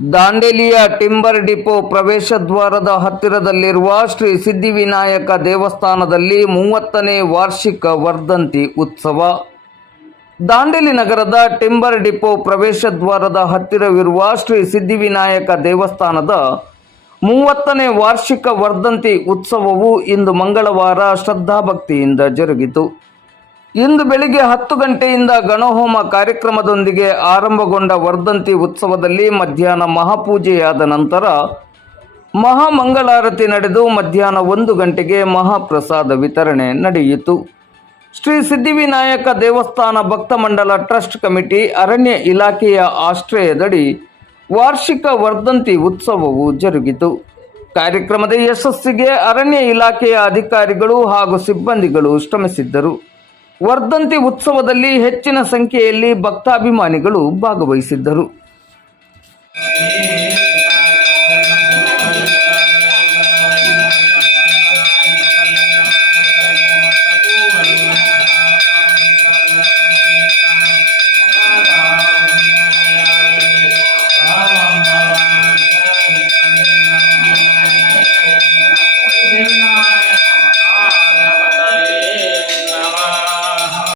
ದಾಂಡೇಲಿಯ timber depot ಪ್ರವೇಶ ದ್ವಾರದ ಹತ್ತಿರದಲ್ಲಿರುವ ಶ್ರೀ ಸಿದ್ಧಿವಿನಾಯಕ ದೇವಸ್ಥಾನದಲ್ಲಿ ಮೂವತ್ತನೇ ವಾರ್ಷಿಕ ವರ್ಧಂತಿ ಉತ್ಸವ. ದಾಂಡೇಲಿ ನಗರದ ಟಿಂಬರ್ ಡಿಪೋ ಪ್ರವೇಶ ದ್ವಾರದ ಹತ್ತಿರವಿರುವ ಶ್ರೀ ಸಿದ್ಧಿವಿನಾಯಕ ದೇವಸ್ಥಾನದ ಮೂವತ್ತನೇ ವಾರ್ಷಿಕ ವರ್ಧಂತಿ ಉತ್ಸವವು ಇಂದು ಮಂಗಳವಾರ ಶ್ರದ್ಧಾಭಕ್ತಿಯಿಂದ ಜರುಗಿತು. ಇಂದು ಬೆಳಿಗ್ಗೆ ಹತ್ತು ಗಂಟೆಯಿಂದ ಗಣಹೋಮ ಕಾರ್ಯಕ್ರಮದೊಂದಿಗೆ ಆರಂಭಗೊಂಡ ವರ್ಧಂತಿ ಉತ್ಸವದಲ್ಲಿ ಮಧ್ಯಾಹ್ನ ಮಹಾಪೂಜೆಯಾದ ನಂತರ ಮಹಾಮಂಗಳಾರತಿ ನಡೆದು ಮಧ್ಯಾಹ್ನ ಒಂದು ಗಂಟೆಗೆ ಮಹಾಪ್ರಸಾದ ವಿತರಣೆ ನಡೆಯಿತು. ಶ್ರೀ ಸಿದ್ಧಿವಿನಾಯಕ ದೇವಸ್ಥಾನ ಭಕ್ತ ಮಂಡಲ ಟ್ರಸ್ಟ್ ಕಮಿಟಿ ಅರಣ್ಯ ಇಲಾಖೆಯ ಆಶ್ರಯದಡಿ ವಾರ್ಷಿಕ ವರ್ಧಂತಿ ಉತ್ಸವವು ಜರುಗಿತು. ಕಾರ್ಯಕ್ರಮದ ಯಶಸ್ಸಿಗೆ ಅರಣ್ಯ ಇಲಾಖೆಯ ಅಧಿಕಾರಿಗಳು ಹಾಗೂ ಸಿಬ್ಬಂದಿಗಳು ಶ್ರಮಿಸಿದ್ದರು. ವರ್ಧಂತಿ ಉತ್ಸವದಲ್ಲಿ ಹೆಚ್ಚಿನ ಸಂಖ್ಯೆಯಲ್ಲಿ ಭಕ್ತಾಭಿಮಾನಿಗಳು ಭಾಗವಹಿಸಿದ್ದರು.